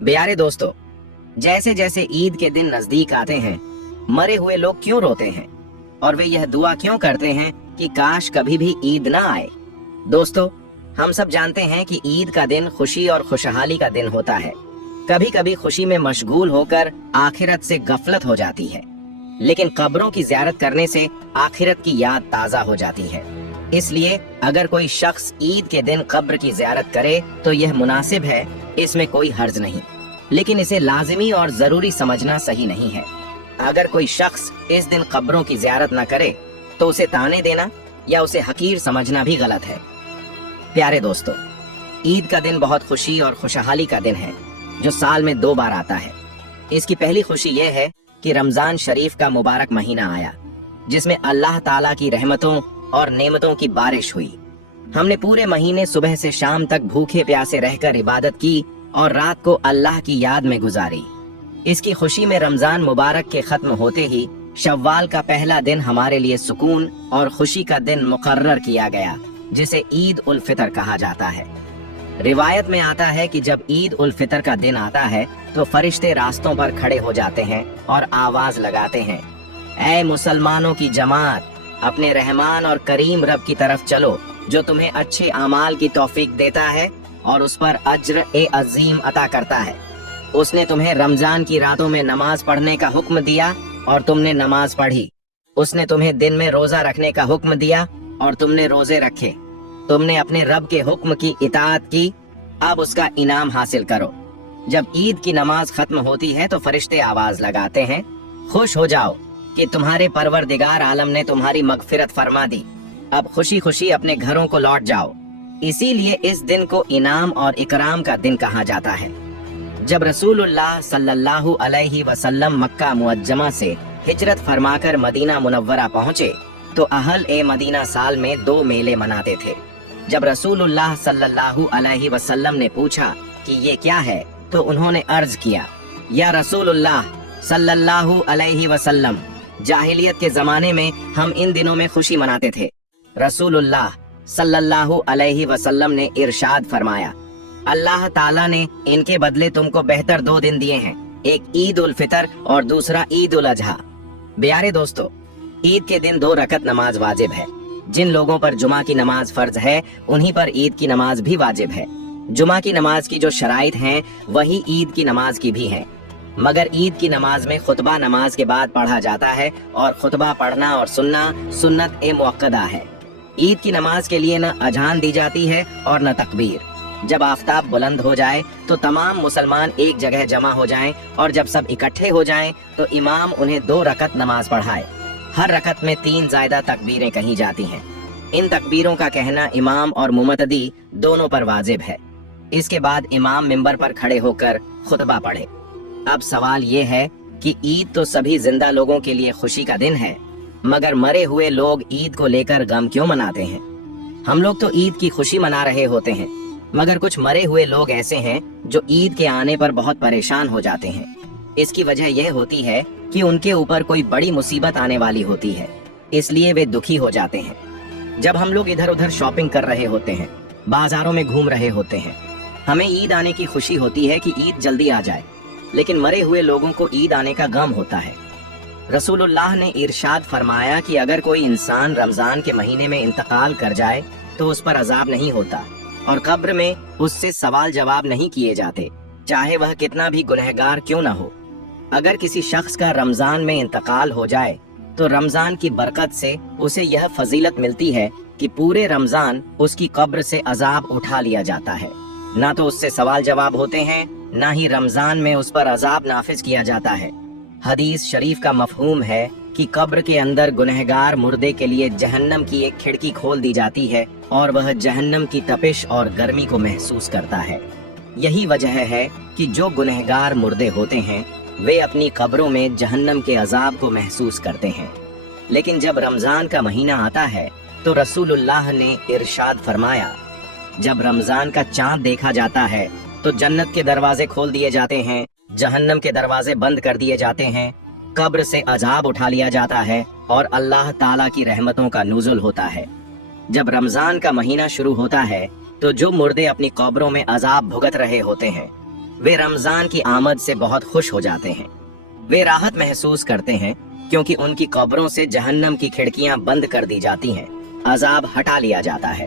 प्यारे दोस्तों, जैसे जैसे ईद के दिन नजदीक आते हैं, मरे हुए लोग क्यों रोते हैं और वे यह दुआ क्यों करते हैं कि काश कभी भी ईद ना आए। दोस्तों, हम सब जानते हैं कि ईद का दिन खुशी और खुशहाली का दिन होता है। कभी कभी खुशी में मशगूल होकर आखिरत से गफलत हो जाती है, लेकिन कब्रों की ज़ियारत करने से आखिरत की याद ताज़ा हो जाती है। इसलिए अगर कोई शख्स ईद के दिन कब्र की ज़ियारत करे तो यह मुनासिब है, इसमें कोई हर्ज नहीं, लेकिन इसे लाजिमी और ज़रूरी समझना सही नहीं है। अगर कोई शख्स इस दिन कब्रों की ज़ियारत न करे तो उसे ताने देना या उसे हकीर समझना भी गलत है। प्यारे दोस्तों, ईद का दिन बहुत खुशी और खुशहाली का दिन है जो साल में 2 बार आता है। इसकी पहली खुशी यह है कि रमजान शरीफ का मुबारक महीना आया, जिसमें अल्लाह ताला की रहमतों और नेमतों की बारिश हुई। हमने पूरे महीने सुबह से शाम तक भूखे प्यासे रहकर इबादत की और रात को अल्लाह की याद में गुजारी। इसकी खुशी में रमजान मुबारक के खत्म होते ही शव्वाल का पहला दिन हमारे लिए सुकून और खुशी का दिन मुकर्रर किया गया, जिसे ईद उल फितर कहा जाता है। रिवायत में आता है कि जब ईद उल फितर का दिन आता है तो फरिश्ते रास्तों पर खड़े हो जाते हैं और आवाज लगाते हैं, ऐ मुसलमानों की जमात, अपने रहमान और करीम रब की तरफ चलो जो तुम्हें अच्छे अमाल की तौफीक देता है और उस पर अज्र ए अजीम अता करता है। उसने तुम्हें रमजान की रातों में नमाज पढ़ने का हुक्म दिया और तुमने नमाज पढ़ी। उसने तुम्हें दिन में रोजा रखने का हुक्म दिया और तुमने रोजे रखे। तुमने अपने रब के हुक्म की इताअत की, अब उसका इनाम हासिल करो। जब ईद की नमाज खत्म होती है तो फरिश्ते आवाज लगाते हैं, खुश हो जाओ कि तुम्हारे परवरदिगार आलम ने तुम्हारी मगफिरत फरमा दी, अब खुशी खुशी अपने घरों को लौट जाओ। इसीलिए इस दिन को इनाम और इकराम का दिन कहा जाता है। जब रसूलुल्लाह सल्लल्लाहु अलैहि वसल्लम मक्का मुअज्जमा से हिजरत फरमाकर मदीना मुनव्वरा पहुँचे तो अहल ए मदीना साल में 2 मेले मनाते थे। जब रसूलुल्लाह सल्लल्लाहु अलैहि वसल्लम ने पूछा कि ये क्या है तो उन्होंने अर्ज किया, या रसूलुल्लाह सल्लल्लाहु अलैहि वसल्लम, जाहिलियत के जमाने में हम इन दिनों में खुशी मनाते थे। रसूलुल्लाह सल्लल्लाहु अलैहि वसल्लम ने इरशाद फरमाया, अल्लाह ताला ने इनके बदले तुमको बेहतर 2 दिन दिए हैं, एक ईद उल फितर और दूसरा ईद उल अजहा। प्यारे दोस्तों, ईद के दिन 2 रकत नमाज वाजिब है। जिन लोगों पर जुमा की नमाज फर्ज है उन्हीं पर ईद की नमाज भी वाजिब है। जुमा की नमाज की जो शराइत हैं वही ईद की नमाज की भी हैं, मगर ईद की नमाज में खुतबा नमाज के बाद पढ़ा जाता है और खुतबा पढ़ना और सुनना सुन्नत ए मुअक्कदा है। ईद की नमाज के लिए न अजान दी जाती है और न तकबीर। जब आफताब बुलंद हो जाए तो तमाम मुसलमान एक जगह जमा हो जाएं और जब सब इकट्ठे हो जाएं तो इमाम उन्हें 2 रकत नमाज पढ़ाए। हर रकत में 3 ज़ायदा तकबीरें कही जाती हैं। इन तकबीरों का कहना इमाम और मुमतदी दोनों पर वाजिब है। इसके बाद इमाम मिंबर पर खड़े होकर खुतबा पढ़े। अब सवाल ये है कि ईद तो सभी जिंदा लोगों के लिए खुशी का दिन है, मगर मरे हुए लोग ईद को लेकर गम क्यों मनाते हैं? हम लोग तो ईद की खुशी मना रहे होते हैं, मगर कुछ मरे हुए लोग ऐसे हैं जो ईद के आने पर बहुत परेशान हो जाते हैं। इसकी वजह यह होती है कि उनके ऊपर कोई बड़ी मुसीबत आने वाली होती है, इसलिए वे दुखी हो जाते हैं। जब हम लोग इधर उधर शॉपिंग कर रहे होते हैं, बाजारों में घूम रहे होते हैं, हमें ईद आने की खुशी होती है कि ईद जल्दी आ जाए, लेकिन मरे हुए लोगों को ईद आने का गम होता है। रसूलुल्लाह ने इरशाद फरमाया कि अगर कोई इंसान रमजान के महीने में इंतकाल कर जाए तो उस पर अजाब नहीं होता और कब्र में उससे सवाल जवाब नहीं किए जाते, चाहे वह कितना भी गुनहगार क्यों न हो। अगर किसी शख्स का रमजान में इंतकाल हो जाए तो रमजान की बरकत से उसे यह फजीलत मिलती है कि पूरे रमजान उसकी कब्र से अजाब उठा लिया जाता है। ना तो उससे सवाल जवाब होते हैं, ना ही रमजान में उस पर अजाब नाफिज किया जाता है। हदीस शरीफ का मफहूम है कि कब्र के अंदर गुनहगार मुर्दे के लिए जहन्नम की एक खिड़की खोल दी जाती है और वह जहन्नम की तपिश और गर्मी को महसूस करता है। यही वजह है कि जो गुनहगार मुर्दे होते हैं वे अपनी कब्रों में जहन्नम के अजाब को महसूस करते हैं। लेकिन जब रमजान का महीना आता है तो रसूलुल्लाह ने इरशाद फरमाया, जब रमजान का चांद देखा जाता है तो जन्नत के दरवाजे खोल दिए जाते हैं, जहन्नम के दरवाजे बंद कर दिए जाते हैं, कब्र से अजाब उठा लिया जाता है और अल्लाह ताला की रहमतों का नुज़ुल होता है। जब रमजान का महीना शुरू होता है तो जो मुर्दे अपनी कब्रों में अजाब भुगत रहे होते हैं वे रमजान की आमद से बहुत खुश हो जाते हैं। वे राहत महसूस करते हैं क्योंकि उनकी कब्रों से जहन्नम की खिड़कियां बंद कर दी जाती हैं, अजाब हटा लिया जाता है।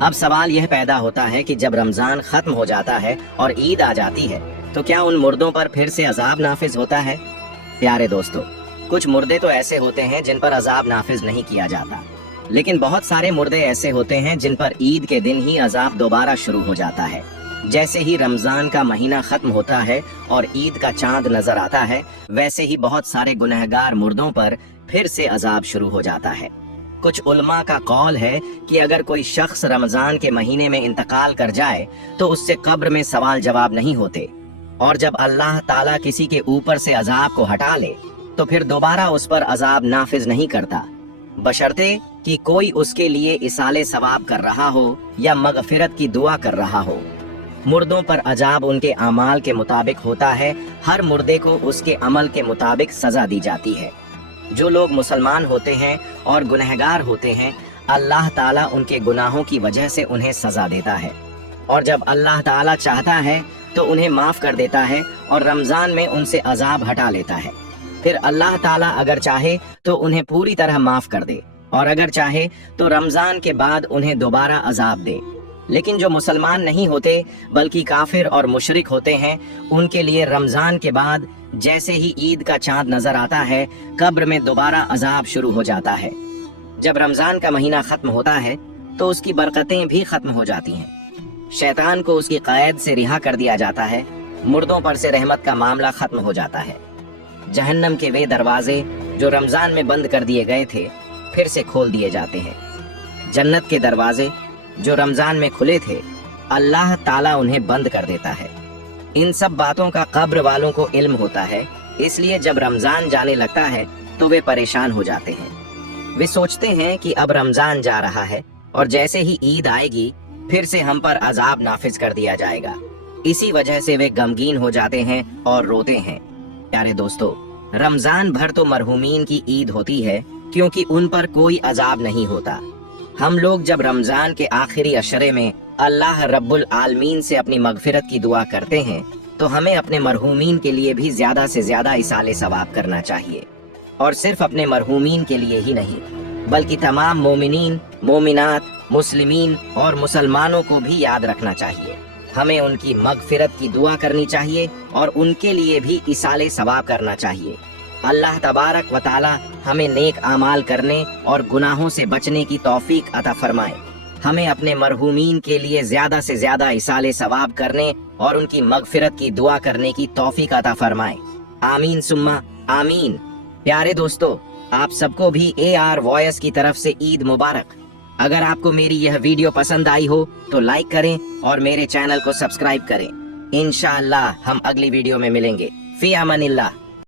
अब सवाल यह पैदा होता है कि जब रमजान खत्म हो जाता है और ईद आ जाती है तो क्या उन मुर्दों पर फिर से अजाब नाफिज होता है? प्यारे दोस्तों, कुछ मुर्दे तो ऐसे होते हैं जिन पर अजाब नाफिज नहीं किया जाता, लेकिन बहुत सारे मुर्दे ऐसे होते हैं जिन पर ईद के दिन ही अजाब दोबारा शुरू हो जाता है। जैसे ही रमजान का महीना खत्म होता है और ईद का चांद नजर आता है, वैसे ही बहुत सारे गुनहगार मुर्दों पर फिर से अजाब शुरू हो जाता है। कुछ उलमा का कौल है कि अगर कोई शख्स रमजान के महीने में इंतकाल कर जाए तो उससे कब्र में सवाल जवाब नहीं होते, और जब अल्लाह ताला किसी के ऊपर से अजाब को हटा ले तो फिर दोबारा उस पर अजाब नाफिज नहीं करता, बशर्ते कि कोई उसके लिए इसाले सवाब कर रहा हो या मगफिरत की दुआ कर रहा हो। मुर्दों पर अजाब उनके अमाल के मुताबिक होता है। हर मुर्दे को उसके अमल के मुताबिक सजा दी जाती है। जो लोग मुसलमान होते हैं और गुनहगार होते हैं, अल्लाह ताला उनके गुनाहों की वजह से उन्हें सजा देता है, और जब अल्लाह ताला चाहता है तो उन्हें माफ कर देता है और रमजान में उनसे अजाब हटा लेता है। फिर अल्लाह ताला अगर चाहे तो उन्हें पूरी तरह माफ कर दे, और अगर चाहे तो रमजान के बाद उन्हें दोबारा अजाब दे। लेकिन जो मुसलमान नहीं होते बल्कि काफिर और मुशरिक होते हैं, उनके लिए रमजान के बाद जैसे ही ईद का चांद नजर आता है, कब्र में दोबारा अजाब शुरू हो जाता है। जब रमजान का महीना खत्म होता है तो उसकी बरकतें भी खत्म हो जाती हैं। शैतान को उसकी कैद से रिहा कर दिया जाता है। मुर्दों पर से रहमत का मामला खत्म हो जाता है। जहन्नम के वे दरवाजे जो रमजान में बंद कर दिए गए थे फिर से खोल दिए जाते हैं। जन्नत के दरवाजे जो रमजान में खुले थे, अल्लाह ताला उन्हें बंद कर देता है। इन सब बातों का कब्र वालों को इल्म होता है, इसलिए जब रमजान जाने लगता है तो वे परेशान हो जाते हैं। वे सोचते हैं कि अब रमजान जा रहा है और जैसे ही ईद आएगी फिर से हम पर अजाब नाफिज कर दिया जाएगा। इसी वजह से वे गमगीन हो जाते हैं और रोते हैं। प्यारे दोस्तों, रमजान भर तो मरहूमीन की ईद होती है क्योंकि उन पर कोई अजाब नहीं होता। हम लोग जब रमजान के आखिरी अशरे में अल्लाह रब्बुल आलमीन से अपनी मगफिरत की दुआ करते हैं तो हमें अपने मरहूमीन के लिए भी ज्यादा से ज्यादा इसाले सवाब करना चाहिए, और सिर्फ अपने मरहूमीन के लिए ही नहीं बल्कि तमाम मोमिनीन, मोमिनात, मुस्लिमीन और मुसलमानों को भी याद रखना चाहिए। हमें उनकी मगफिरत की दुआ करनी चाहिए और उनके लिए भी इसाले सवाब करना चाहिए। अल्लाह तबारक व ताला हमें नेक आमाल करने और गुनाहों से बचने की तौफीक अता फरमाए। हमें अपने मरहूमीन के लिए ज्यादा से ज्यादा इसाले सवाब करने और उनकी मगफिरत की दुआ करने की तौफीक अता फरमाए। आमीन सुम्मा आमीन। प्यारे दोस्तों, आप सबको भी AR वॉयस की तरफ से ईद मुबारक। अगर आपको मेरी यह वीडियो पसंद आई हो तो लाइक करें और मेरे चैनल को सब्सक्राइब करें। इंशाअल्लाह हम अगली वीडियो में मिलेंगे। फी अमानिल्लाह।